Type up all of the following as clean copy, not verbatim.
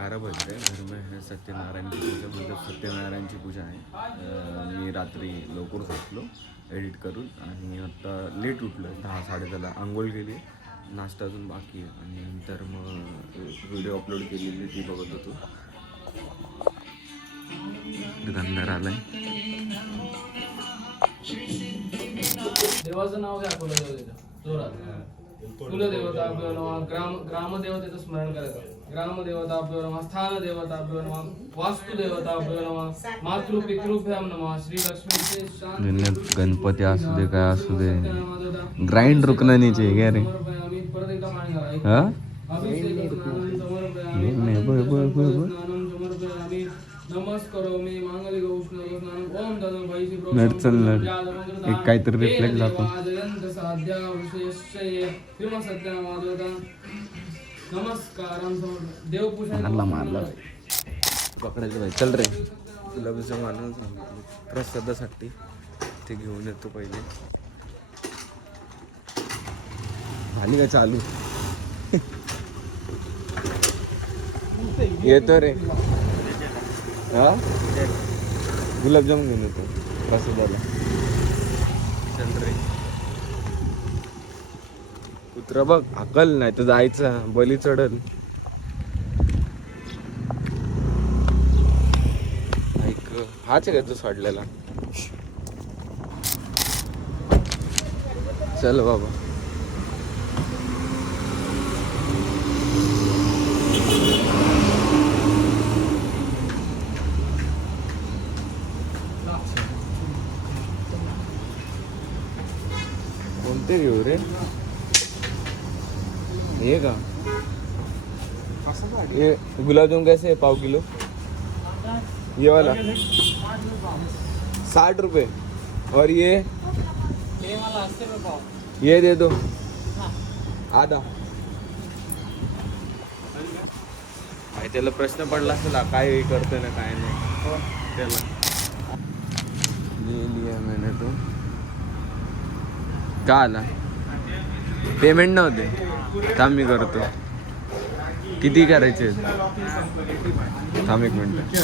11 बज रहे घर में है सत्यनारायण की पूजा, मतलब सत्यनारायणची पूजा आहे. मी रात्री लवकर झोपलो एडिट करून आणि आता लेट उठलो 10-10:30 आंघोळ केली, नाश्ता अजून बाकी आहे आणि नंतर मग व्हिडिओ अपलोड केलेली ती बघत होतो. दुकानदार आलाय. देवाचं नाव घ्या कुलदेवतेचं जोरात. कुलदेवताभ्यो नमः. ग्रामदेवतेचं स्मरण करायचं. ग्रामदेवताभ्यो नमः. स्थानदेवताभ्यो नमः. वास्तुदेवताभ्यो नमः. मातृपितृभ्यां नमः. श्री लक्ष्मीचे शांत गणपती असू दे काय असू दे, ग्राइंड रुकना नाही चाहिए रे. परत एकदा पाणी घाला. हा अभिषेक स्नानं समर्पयामि. नमस्कारोमि मांगलिक उष्णक स्नानं. ओम तदं वैशी नट चल नट, एक काहीतरी रिफ्लेक्ट जातो. साध्या विशेषये किंवा सत्यनामादोता नमस्कारं देवपूजा मारला पकडायचं भाई. चल रे, तुला कसं मानून सांगितलं प्रसादासाठी ते घेऊन येतो पहिले. झाली का चालू? येतो रे. हा गुलाबजामुन घेऊन येतो प्रसादाला. चल रे कुत्रा बघ, हकल नाही तर जायचा, बली चढल. ऐक, हाच आहे का तू सोडलेला? चल बाबा. कोणते घेऊ रे? ये का? ये गुलाबजामुन कैसे है पाव किलो? ये वाला 60 रुपये. और ये वाला 80 रुपये पाव. ये दे दो आधा. त्याला प्रश्न पडला असेल काय करतोय ना काय नाही त्याला. ले लिया मैंने तो. का आला? पेमेंट नव्हते. थांब मी करतो. किती करायचे? थांब एक मिनिट.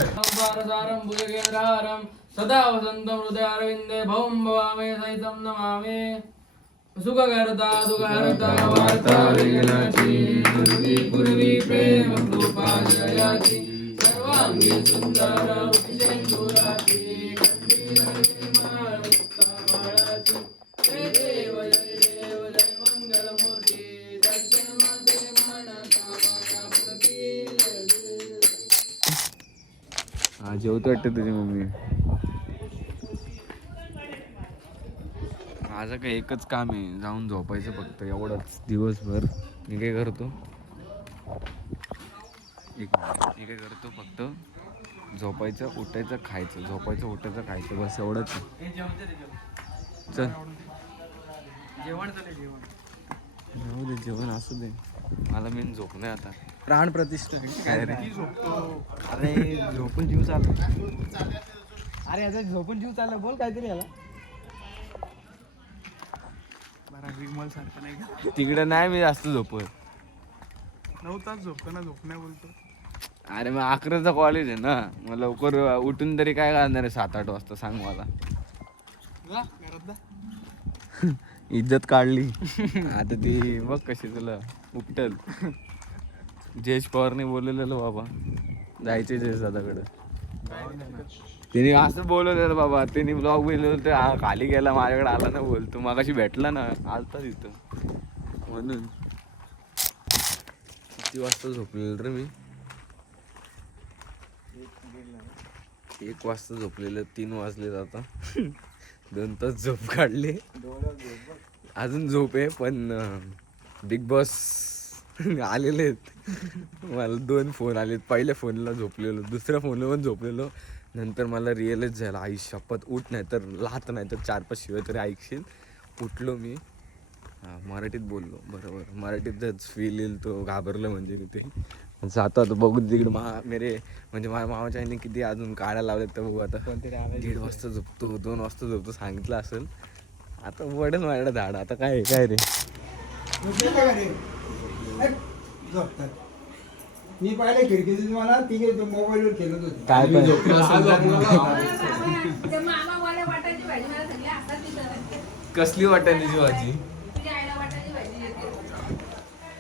सदा वसंत हृदय अरविंदे भवं भवामे सहितं नमामि. सुखकर्ता दुःखहर्ता वार्ता विघ्नाची पूर्वी प्रेम कृपा जयाची सर्वांगी सुंदर उपसेंदुराची जेवतो वाटतं तुझी मम्मी. माझं काय एकच काम आहे, जाऊन झोपायचं फक्त एवढंच दिवसभर. मी काय करतो फक्त झोपायचं उठायचं खायचं, झोपायचं उठायचं खायचं, बस एवढंच. चल जेवण असू दे, मला मेन झोप नाही आता. प्राण प्रतिष्ठा काय रे? अरे झोपून जीव चालू. अरे याचा झोपून जीव चालला. बोल काहीतरी याला. बरा विमल सारखं नाही का? तिकडे नाही मी जास्त झोपत. 9 तास झोपताना झोप नाही बोलतो. अरे मग 11चा कॉलेज आहे ना, मग लवकर उठून तरी काय करणार आहे 7-8 वाजता सांग मला. घरात इज्जत काढली आता ती बघ कशी तुला उपटल. जयेश पवारने बोललेलं बाबा जायचे जयेश दादाकडं. तिने असं बोलवलेलं बाबा, तिने ब्लॉग बोललेलं ते खाली गेला माझ्याकडे आला ना, बोलतो मगाशी भेटला ना आलता तिथं. म्हणून किती वाजता झोपलेलं रे मी? 1 वाजता झोपलेलं. 3 वाजले आता. 2 तास झोप काढले. अजून झोप आहे पण बिग बॉस आलेले आहेत. मला 2 फोन आलेत. पहिल्या फोनला झोपलेलो, दुसऱ्या फोनला पण झोपलेलो. नंतर मला रिअलाइज झालं आई शपथ उठ, नाही तर लात नाही तर 4-5 शिवाय तरी ऐकशील. उठलो मी. मराठीत बोललो बरोबर. मराठीतच फील येईल तो घाबरलं म्हणजे मी ते. जातो आता बघू तिकडे म्हणजे माझ्या मामाच्या आईने किती अजून काढा लावल्यात तर बघू आता. 1:30 वाजता झोपतो, 2 वाजता झोपतो सांगितलं असेल. आता वडन माझ्याकडे झाड. आता काय रे मी पाहिलं खिडकीतून मला तिघे मोबाईलवर खेळत होते. काय पण ते मामा मला वाटायची भाजी मला सगळे असतात तिथं. कसली वाटाण्याची भाजी तुझ्या आईला वाटायची भाजी येते.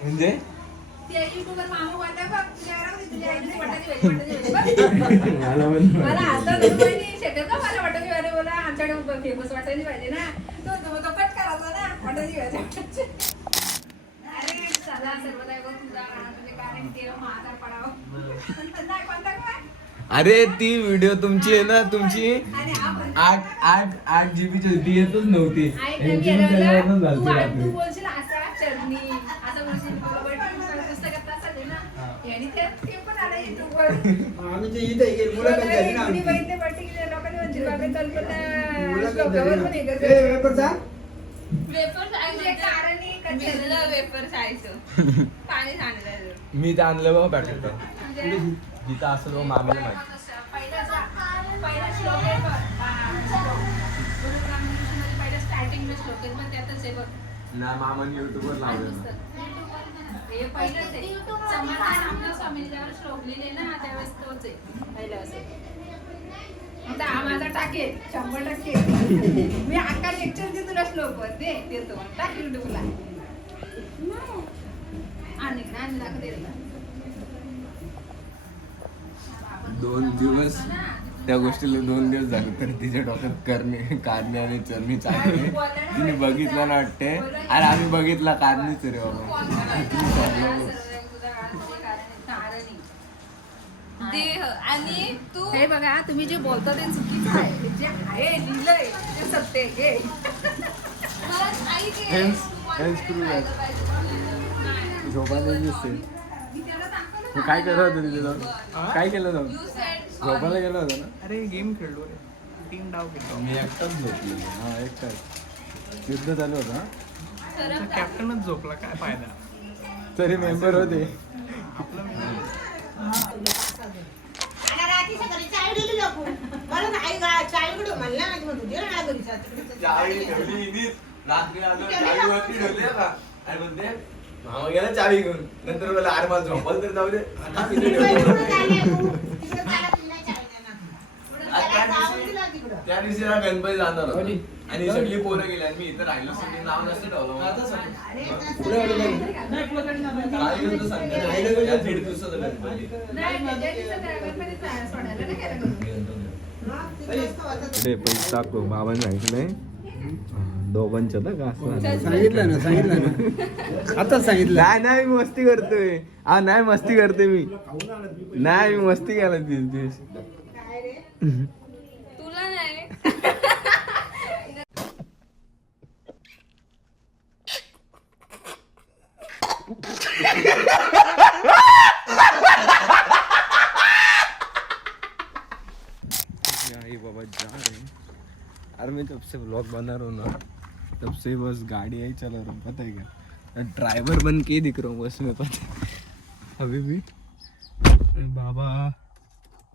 म्हणजे त्या युट्यूबवर मामा वाटा बघ तुझ्या आईला तुझ्या आईची वाटायची भाजी बघ. मला आता दोघांनी शेतात का मला वाटायची भाजी बोला आमच्याकडे फेमस वाटायची भाजी ना तो कट करायचा ना वाटायची भाजी. अरे चला सर्वदा बघ तुझा म्हणजे कारण ते महागार पडावं नाही कोणता काय अरे ती व्हिडिओ तुमची आहे ना तुमची आणि आपण 8 GB ची होती येतच नव्हती ऐक हे ना, जीव मी त्याच्यावरनं याला- झालती तू रात्री. बोलशील असा चटणी असं बोलशील पुस्तकात असाच आहे ना आणि ते पण आलं युट्यूबवर आम्ही ते इथे गेलो, मुलाखत झाली ना आमची. बघितले पट्टी लोकांनी म्हणतील बाबा कल्पना मुलाखत श्लोकावर झाली पण हे ना. करते. ए, वेपर सांग. वेफर्स म्हणजे कारण आहे का भिजलं वेफर्स आईचं पाणी सांडलं मी ते आणलं बघ पॅकेट जिथं असं बघ मामीला माहिती पहिला श्लोक आहे बघ. श्लोक. गुरु ब्रह्मविष्णूमध्ये पहिला स्टार्टिंगला श्लोक आहे पण त्यातच आहे बघ. ना मामाने युट्यूबवर लावलं ना. हे पहिलंच आहे. समाधान आपल्या स्वामीने ज्यावेळेस श्लोक लिहिले ना त्यावेळेस तोच आहे पहिलं असं. आता हा माझा टाकेल 100%. मी अक्का लेक्चर दे तुला श्लोकवर देतो टाक युट्यूबला आणि दाखवते तुला. 2 दिवस त्या गोष्टीला 2 दिवस झाले तर तिच्या डोक्यात कारणे आणि चरणी चालले तिने बघितलं ना वाटते आणि आम्ही बघितला कारणीच रे बाबा. देह आणि तू हे बघा तुम्ही जे बोलता ते चुकीचं आहे जे आहे लिहिलंय ते सत्य आहे घे. मला आई दे. Hence- तू मला hence prove काय that. पाहिजे? झोपायला दिसते मी त्याला दाखवलं तू काय करत होतं तिथे जाऊन काय केलं जाऊन You said झोपायला गेला होता ना. अरे गेम खेळलो रे 3 डाव खेळलो मी एकटाच झोपलेलो हा एकटाच युद्ध चालू होतं ना कॅप्टनच झोपला काय फायदा तरी मेंबर होते आणि रात्री सकाळी चाय दिली आपण मला नाही गा चाय कडे म्हणला ना म्हणतो दे ना घरी रात्री आलो चावी वरती ठेवली का आणि म्हणते मामा गेला चावी घेऊन नंतर मला अरे मला झोपायला तर जाऊ दे आता तिथे ठेवतो. त्या दिवशी ना गणपती जाणार होता आणि सगळी पोरं गेली आणि मी इथं राहिलो सगळी नाव नसतं ठेवलं काय करतो संध्याकाळी या 1.5 दिवसाचा गणपती नाही त्याच्या दिवसात गणपती सोडायला नाही गेलं. पैसे टाकतो बाबांनी सांगितलंय दोघांच्या का असं सांगितलं ना आता सांगितलं. नाही नाही मी मस्ती करतोय नाही मस्ती करते मी नाही मी मस्ती केला दिवस तुला नाही बाबा जा रहे अरे मैं जब से व्लॉग बना रहा हूँ ना तब से बस गाड़ी यही चला रहा हूँ पता है क्या ड्राइवर बन के ही दिख रहा हूँ बस में पता है अभी भी बाबा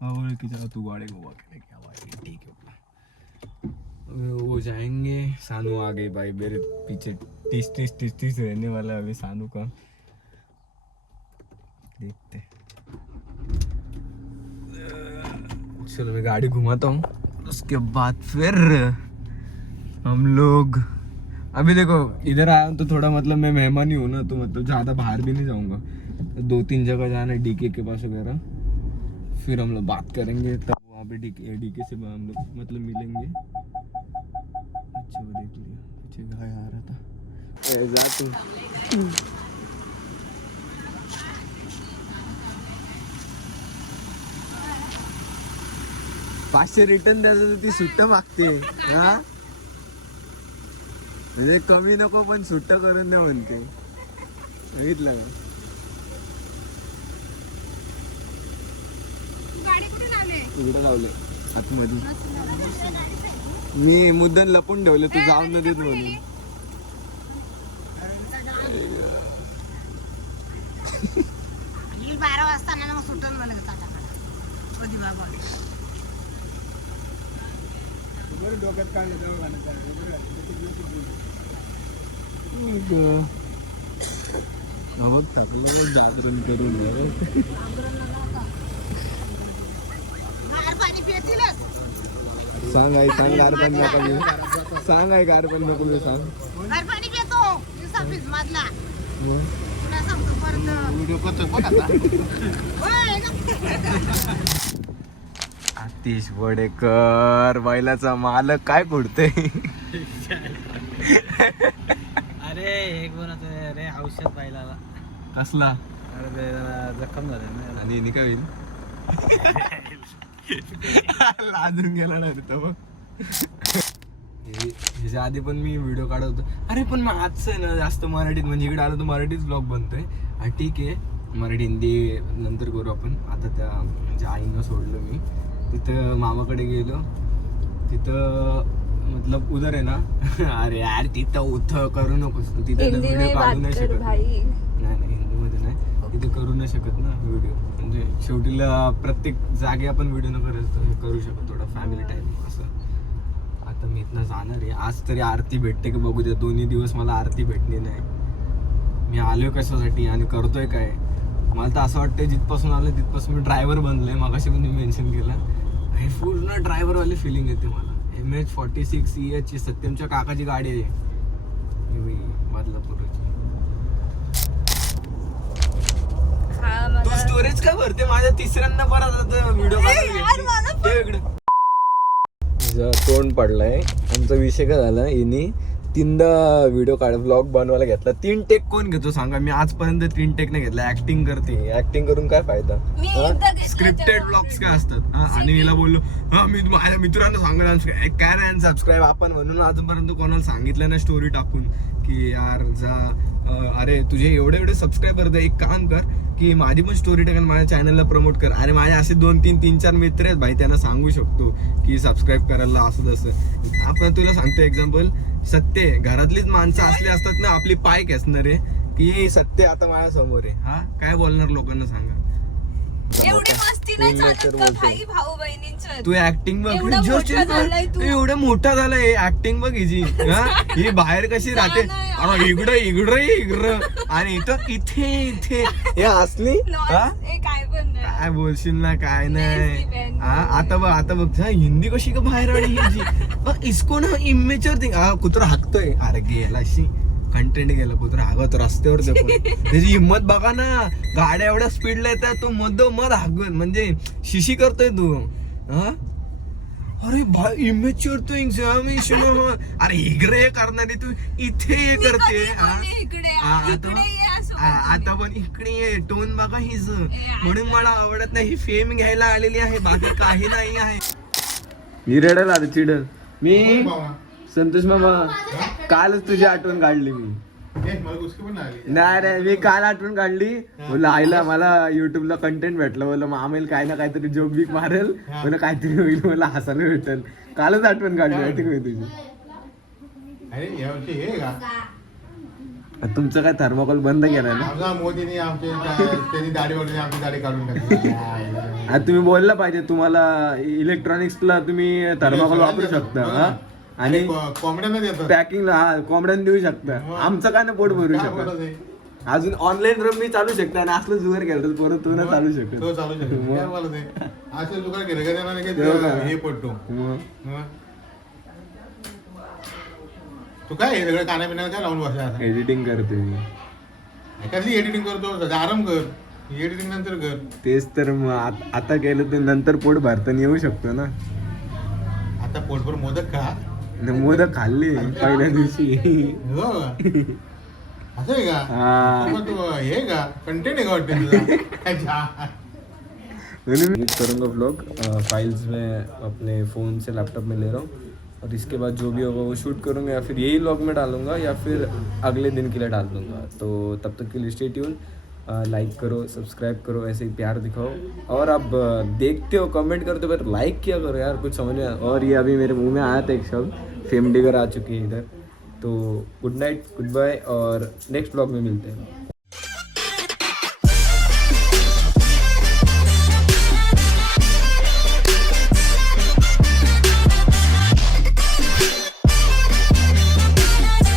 बाबा की जगह तू गाड़ी घुमा के लेके आ भाई ठीक है वो जाएंगे सानू आ गई भाई मेरे पीछे 30 रहने वाला है अभी सानू का देखते चलो मैं गाड़ी घुमाता हूँ उसके बाद फिर हम लोग अभी देखो इधर आया हूँ तो थोड़ा मतलब मैं मेहमान ही हूँ ना तो मतलब ज़्यादा बाहर भी नहीं जाऊँगा 2-3 जगह जाना है डीके के पास वगैरह फिर हम लोग बात करेंगे तब वहाँ पे डीके से हम लोग मतलब मिलेंगे अच्छा वो देख लिया पीछे गाय आ रहा था जा तू 500 रिटर्न द्यायचं तर ती सुट्ट मागते हा म्हणजे कमी नको पण सुट्ट करून द्या म्हणते बघितलं का इकडे लावले आतमध्ये मी मुद्दाम लपून ठेवले तू जाऊन न देत म्हणून 12 वाजता ना मग सुटून मला कधी बाबा डोक्यात काढलं जागरण करून गार पाणी पितीलच. सांग आहे सांग गार पण नको मी सांग आहे गार पण नको मी सांग गार पाणी पितो सफीज मधला. तुला सांगतो परत. होय ना. आतिश वडेकर बैलाचा मालक काय कुडते अरे एक बनवतोय अरे औषध पाहिला कसला अरे ते जरा जखम झाले ना आणि हिने काय होईल लाजून गेला नाही रे तो बघ. ह्याच्या आधी पण मी व्हिडिओ काढत होतो. अरे पण मग आजचं आहे ना जास्त मराठीत म्हणजे इकडे आलं तर मराठीच ब्लॉग बनतोय. ठीक आहे मराठी हिंदी नंतर करू आपण. आता त्या म्हणजे आईनं सोडलं मी तिथं मामाकडे गेलो तिथं मतलब उधर आहे ना अरे यार तिथं उथं करू नकोस तिथं व्हिडिओ काढू नाही शकत. नाही हिंदीमध्ये नाही तिथे करू नाही शकत ना व्हिडिओ. म्हणजे शेवटीला प्रत्येक जागी आपण व्हिडिओ न करू शकत थोडा फॅमिली टाईम असं. आता मी इथनं जाणार आहे. आज तरी आरती भेटते की बघू द्या. 2 दिवस मला आरती भेटली नाही. मी आलोय कशासाठी आणि करतोय काय. मला तर असं वाटतंय जिथपासून आलं तिथपासून मी ड्रायव्हर बनलोय. मगाशी पण मी मेन्शन केलं हे पूर्ण ड्रायव्हरवाली फिलिंग येते मला. MH46 EH सत्यमच्या काकाची गाडी आहे बदलापूरची. तू स्टोरेज काय भरते माझ्या तिसऱ्यांदा परत व्हिडिओ तोंड पडलाय. आमचा विषय काय झाला हिने 3दा व्हिडिओ ब्लॉग बनवायला घेतला. 3 टेक कोण घेतो सांगा. मी आजपर्यंत 3 टेक नाही घेतला. ऍक्टिंग करते. ऍक्टिंग करून काय फायदा. स्क्रिप्टेड ब्लॉग्स काय असतात. आणि हिला बोललो मी माझ्या मित्रांना सांगायला काय नाही सबस्क्राईब आपण म्हणून अजूनपर्यंत कोणाला सांगितलं ना स्टोरी टाकून की यार जा अरे तुझे एवढे सबस्क्राईबर एक काम कर की माझी पण स्टोरी टाकून माझ्या चॅनलला प्रमोट कर. अरे माझे असे 2-3 मित्र आहेत भाई त्यांना सांगू शकतो की सबस्क्राईब करायला असं तसं. आपण तुला सांगतो एक्झाम्पल सत्य घरातलीच माणसं असली असतात ना आपली पाय खेचणार आहे की सत्य आता माझ्या समोर आहे. हा काय बोलणार लोकांना सांगा. एवढी मस्ती नाही चालत का भाई भाऊ बहिणींचं. तू ऍक्टिंग बघ एवढा मोठा झालाय तू. ऍक्टिंग बघ हिची. ही बाहेर कशी राहते इकडं आणि इथं इथे हे असली काय पण नाही. काय बोलशील ना काय नाही. आता बघ हिंदी कशी का बाहेर आली हिची. इसको ना इमेचर थिंग कुत्रा हाकतोय. अरे गेला अशी कंटेंट गेला कुत्रा हागत रस्त्यावर. त्याची हिंमत बघा ना. गाड्या एवढ्या स्पीडला येतात तो मध हागून म्हणजे शिशी करतोय तू. अरे भाई इमेच्युअर तू एक्झामिनेशन. अरे इकडे करणारी तू इथे हे करते. आता पण इकडे ये टोन बघा हिच. म्हणून मला आवडत नाही. ही फेम घ्यायला आलेली आहे बाकी काही नाही आहे. मी रडल आता चिडल मी. संतोष मामा कालच तुझी आठवण काढली मी. नाही मी काल आठवण काढली. बोला आईला मला युट्यूबला कंटेंट भेटलं. बोला मामेल काय ना काहीतरी जोक बीक मारेल बोला काहीतरी होईल मला हसायला भेटेल. कालच आठवण काढली माहिती का तुझी. तुमचं काय थर्माकोल बंद केलं ना. मोदीने त्यांनी दाढी काढून टाकली. आता तुम्ही बोलला पाहिजे तुम्हाला इलेक्ट्रॉनिक्सला तुम्ही थर्माकोल वापरू शकता. आणि पॅकिंगला कोंबड्यांना देऊ शकता. आमचं काय ना पोट भरू शकता. अजून ऑनलाईन रमी चालू शकता आणि असलं जुगार केलं परत तू ना चालू शकत. तू काय हे सगळं कानापिना काय लावून बसा. एडिटिंग करते मी. कसली एडिटिंग करतो. आराम कर. एडिटिंग नंतर कर. तेच तर मग आता केलं तर नंतर पोट भरताना येऊ शकतो ना. आता पोटभर मोदक खा. मोदक खाल्ली पहिल्या दिवशी. हो असं आहे का. तू हे का कंटेंट आहे का वाटतं. करूँगा व्लॉग. फाइल्स में अपने फ़ोन से लैपटॉप में ले रहा हूँ और इसके बाद जो भी होगा वो शूट करूँगा या फिर यही व्लॉग में डालूंगा या फिर अगले दिन के लिए डाल दूँगा. तो तब तक के लिए स्टे ट्यून. लाइक करो सब्सक्राइब करो ऐसे ही प्यार दिखाओ. और अब देखते हो कमेंट करते हो पर लाइक किया करो यार कुछ समझ में. और ये अभी मेरे मुंह में आया था एक शब्द फेम डिगर आ चुकी है इधर. तो गुड नाइट गुड बाय और नेक्स्ट ब्लॉग में मिलते हैं.